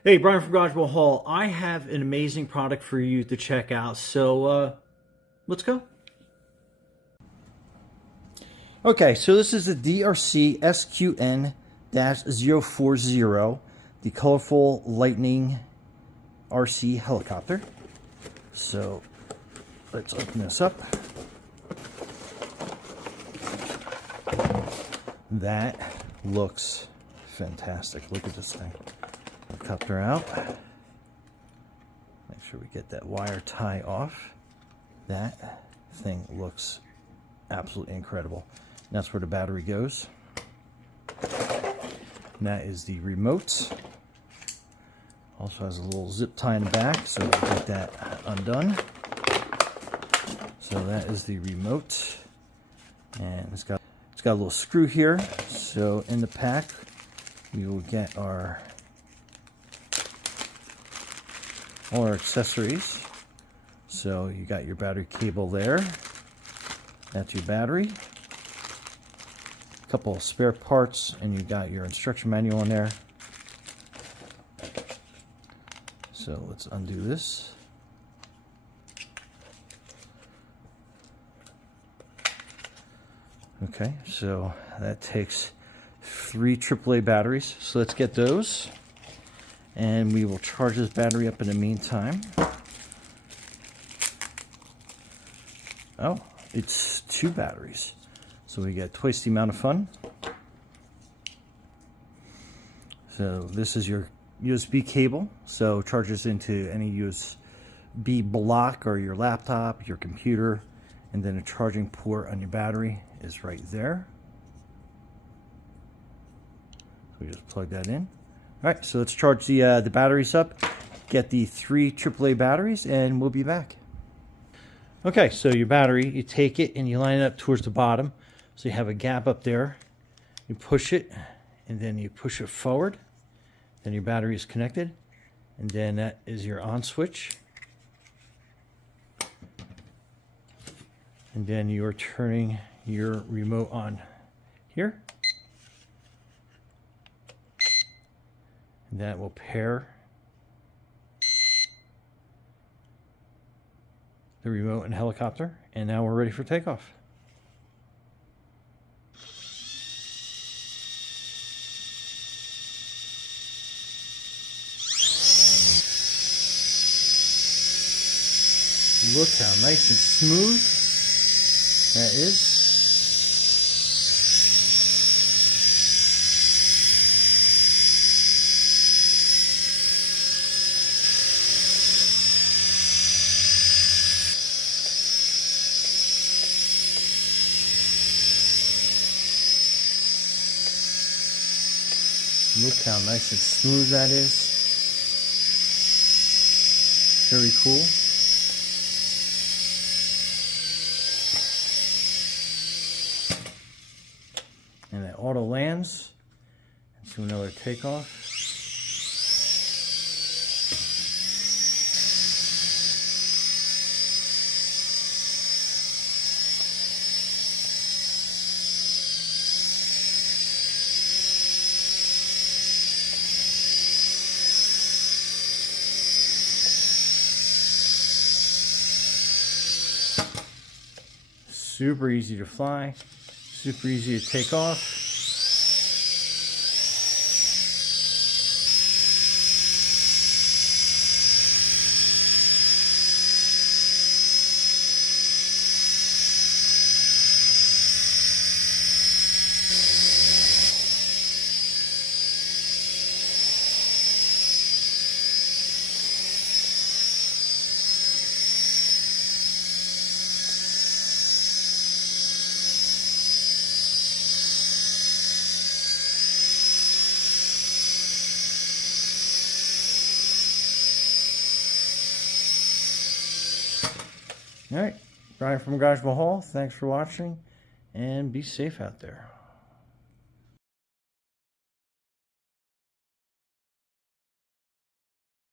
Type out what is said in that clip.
Hey, Brian from Garage Hall. I have an amazing product for you to check out, so let's go. Okay, so this is the DEERC SQN-040, the Colorful Lightning RC helicopter. So let's open this up. That looks fantastic. Look at this thing. Helicopter out. Make sure we get that wire tie off. That thing looks absolutely incredible. And that's where the battery goes. And that is the remote. Also has a little zip tie in the back, so we'll get that undone. So that is the remote, and it's got a little screw here. So in the pack, we will get all our accessories. So you got your battery cable there. That's your battery. A couple of spare parts, and you got your instruction manual in there. So let's undo this. Okay, so that takes 3 AAA batteries. So let's get those. And we will charge this battery up in the meantime. Oh, it's 2 batteries. So we get twice the amount of fun. So this is your USB cable. So charges into any USB block or your laptop, your computer, and then a charging port on your battery is right there. So we just plug that in. All right, so let's charge the batteries up, get the 3 AAA batteries, and we'll be back. Okay, so your battery, you take it and you line it up towards the bottom. So you have a gap up there. You push it, and then you push it forward. Then your battery is connected, and then that is your on switch. And then you're turning your remote on here. And that will pair the remote and helicopter. And now we're ready for takeoff. Look how nice and smooth that is. Look how nice and smooth that is. Very cool. And it auto lands. Let's do another takeoff. Super easy to fly, super easy to take off. All right, Brian from Garage Hall, thanks for watching, and be safe out there.